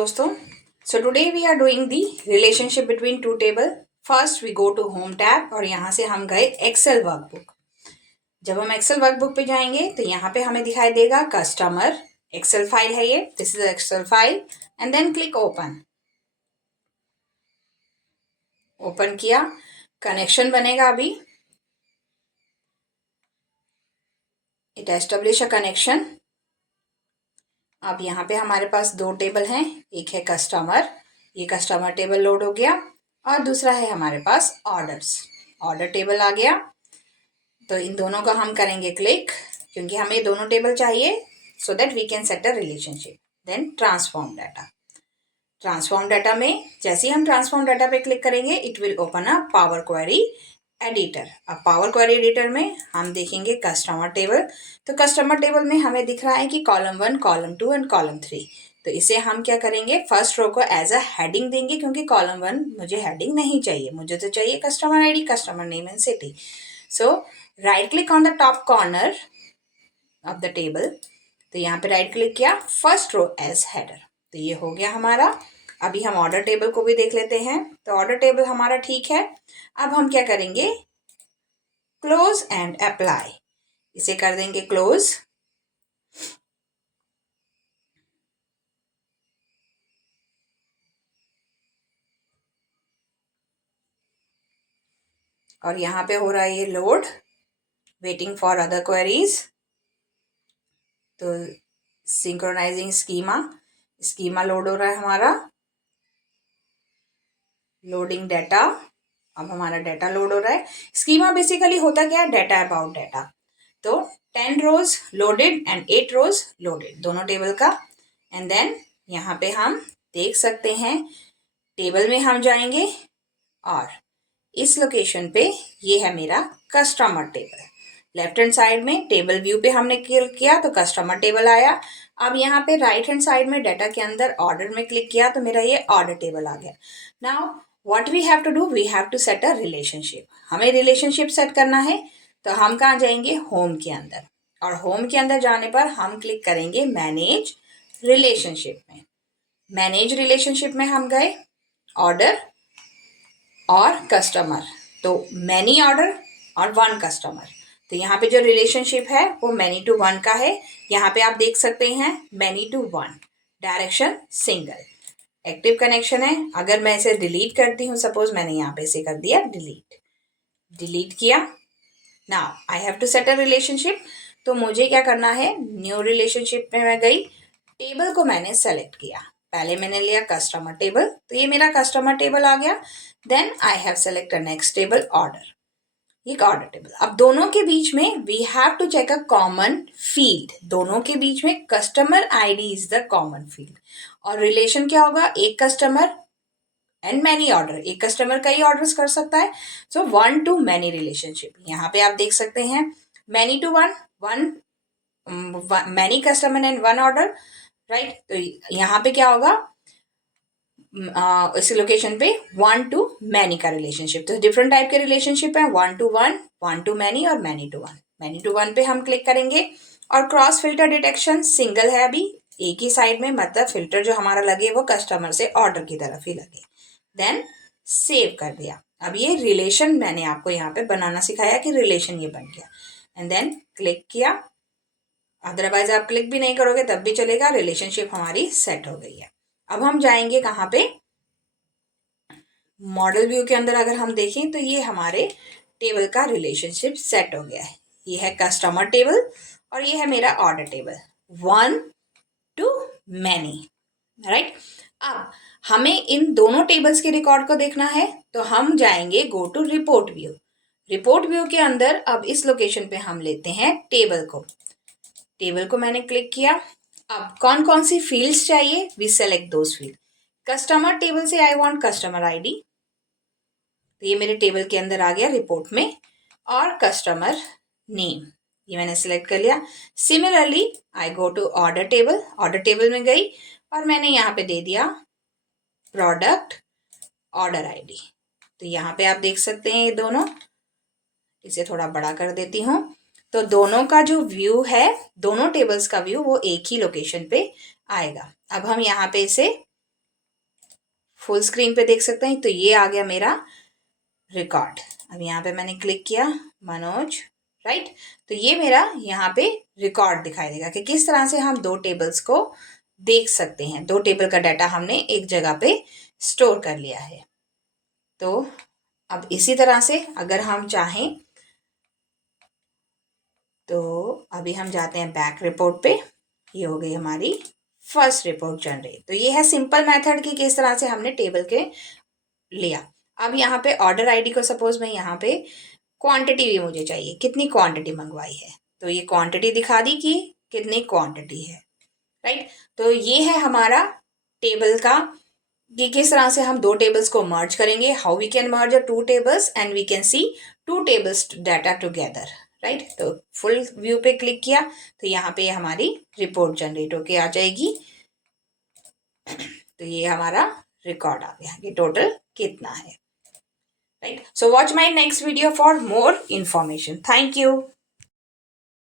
दोस्तों, so today we are doing the relationship between two table. First we go to home tab और यहाँ से हम गए एक्सेल वर्कबुक। जब हम एक्सेल वर्कबुक पे जाएंगे तो यहाँ पे हमें दिखाई देगा कस्टमर, एक्सेल फाइल है ये, this is excel file and then click open. Open किया, कनेक्शन बनेगा अभी। It establish a connection. अब यहाँ पे हमारे पास दो टेबल हैं, एक है कस्टमर, ये कस्टमर टेबल लोड हो गया, और दूसरा है हमारे पास ऑर्डर्स, ऑर्डर टेबल आ गया। तो इन दोनों का हम करेंगे क्लिक, क्योंकि हमें दोनों टेबल चाहिए so that we can set a relationship. Then transform data. Transform data में जैसे ही हम ट्रांसफॉर्म डाटा पे क्लिक करेंगे it will open a power query editor. अब पावर क्वेरी एडिटर में हम देखेंगे कस्टमर टेबल। तो कस्टमर टेबल में हमें दिख रहा है कि कॉलम 1, कॉलम 2 एंड कॉलम 3। तो इसे हम क्या करेंगे, फर्स्ट रो को एज अ हेडिंग देंगे, क्योंकि कॉलम 1 मुझे हेडिंग नहीं चाहिए, मुझे तो चाहिए customer ID, customer name and city. So right click on the top corner of the table. तो यहाँ पे राइट क्लिक किया, फर्स्ट रो एज हेडर। तो ये हो गया हमारा। अभी हम ऑर्डर टेबल को भी देख लेते हैं। तो ऑर्डर टेबल हमारा ठीक है। अब हम क्या करेंगे, क्लोज एंड अप्लाई। इसे कर देंगे क्लोज। और यहाँ पे हो रहा है ये load, waiting for other queries. तो सिंक्रोनाइजिंग स्कीमा लोड हो रहा है हमारा। Loading data. अब हमारा डाटा लोड हो रहा है। स्कीमा बेसिकली होता क्या है, डाटा अबाउट डाटा। तो 10 रोज लोडेड एंड 8 रोज लोडेड, दोनों टेबल का। एंड देन यहाँ पे हम देख सकते हैं, टेबल में हम जाएंगे और इस लोकेशन पे ये है मेरा customer table. Left hand side में टेबल व्यू पे हमने क्लिक किया तो कस्टमर टेबल आया। अब यहाँ पे राइट हैंड साइड में डाटा के अंदर ऑर्डर में क्लिक किया तो मेरा ये ऑर्डर टेबल आ गया। Now what we have to do, we have to set a relationship. हमें रिलेशनशिप सेट करना है। तो हम कहाँ जाएंगे, होम के अंदर। और होम के अंदर जाने पर हम क्लिक करेंगे मैनेज रिलेशनशिप में। मैनेज रिलेशनशिप में हम गए, ऑर्डर और कस्टमर। तो मैनी ऑर्डर और 1 कस्टमर। तो यहाँ पे जो रिलेशनशिप है वो मैनी टू 1 का है। यहाँ पे आप देख सकते हैं many to 1, direction single, active connection है। अगर मैं इसे डिलीट करती हूँ, सपोज मैंने यहाँ पे इसे कर दिया डिलीट किया। Now I have to set a relationship. तो मुझे क्या करना है, न्यू रिलेशनशिप में मैं गई, टेबल को मैंने सेलेक्ट किया। पहले मैंने लिया कस्टमर टेबल, तो ये मेरा कस्टमर टेबल आ गया। Then I have select a next table order, एक ऑर्डर टेबल। अब दोनों के बीच में we have to check a common field. दोनों के बीच में customer ID is the common field. और रिलेशन क्या होगा, एक कस्टमर एंड मैनी ऑर्डर, एक कस्टमर कई ऑर्डर्स कर सकता है। So 1 to many relationship. यहाँ पे आप देख सकते हैं many to 1, many customer and 1 order, right. तो यहाँ पे क्या होगा, इस लोकेशन पे 1 to मैनी का रिलेशनशिप। तो डिफरेंट टाइप के रिलेशनशिप है, 1 to 1, 1 to मैनी और मैनी टू 1। मैनी टू 1 पे हम क्लिक करेंगे। और क्रॉस फिल्टर डिटेक्शन सिंगल है अभी, एक ही साइड में, मतलब फिल्टर जो हमारा लगे वो कस्टमर से ऑर्डर की तरफ ही लगे। देन सेव कर दिया। अब ये रिलेशन मैंने आपको यहाँ पे बनाना सिखाया कि रिलेशन ये बन गया। एंड देन क्लिक किया। अदरवाइज आप क्लिक भी नहीं करोगे तब भी चलेगा, रिलेशनशिप हमारी सेट हो गई है। अब हम जाएंगे कहाँ पे, मॉडल व्यू के अंदर अगर हम देखें तो ये हमारे टेबल का रिलेशनशिप सेट हो गया है। ये है कस्टमर टेबल और ये है मेरा order table, 1 to many, right. अब हमें इन दोनों टेबल्स के रिकॉर्ड को देखना है तो हम जाएंगे go to report view. Report view के अंदर अब इस लोकेशन पे हम लेते हैं टेबल को मैंने क्लिक किया। अब कौन कौन सी फील्ड्स चाहिए, we select those field. Customer table से आई वांट कस्टमर आईडी, तो ये मेरे टेबल के अंदर आ गया रिपोर्ट में। और कस्टमर नेम ये मैंने सेलेक्ट कर लिया। Similarly I go to order table में गई और मैंने यहाँ पे दे दिया प्रोडक्ट ऑर्डर आईडी। तो यहाँ पे आप देख सकते हैं ये दोनों, इसे थोड़ा बड़ा कर देती हूँ। तो दोनों का जो व्यू है, दोनों टेबल्स का व्यू वो एक ही लोकेशन पे आएगा। अब हम यहाँ पे इसे फुल स्क्रीन पे देख सकते हैं। तो ये आ गया मेरा रिकॉर्ड। अब यहाँ पे मैंने क्लिक किया मनोज, राइट। तो ये मेरा यहाँ पे रिकॉर्ड दिखाई देगा कि किस तरह से हम दो टेबल्स को देख सकते हैं। दो टेबल का डाटा हमने एक जगह पे स्टोर कर लिया है। तो अब इसी तरह से अगर हम चाहें तो अभी हम जाते हैं बैक रिपोर्ट पे। ये हो गई हमारी फर्स्ट रिपोर्ट जनरेट। तो ये है सिंपल मेथड कि किस तरह से हमने टेबल के लिया। अब यहाँ पे ऑर्डर आईडी को सपोज मैं यहाँ पे क्वांटिटी भी मुझे चाहिए, कितनी क्वांटिटी मंगवाई है, तो ये क्वांटिटी दिखा दी कि कितनी क्वांटिटी है, राइट। तो ये है हमारा टेबल का कि किस तरह से हम दो टेबल्स को मर्ज करेंगे, how we can merge two tables and we can see two tables data together, right. तो फुल व्यू पे क्लिक किया तो यहाँ पे हमारी रिपोर्ट जनरेट होके आ जाएगी। तो ये हमारा रिकॉर्ड आ गया कि टोटल कितना है, right. So watch my next video for more information. Thank you.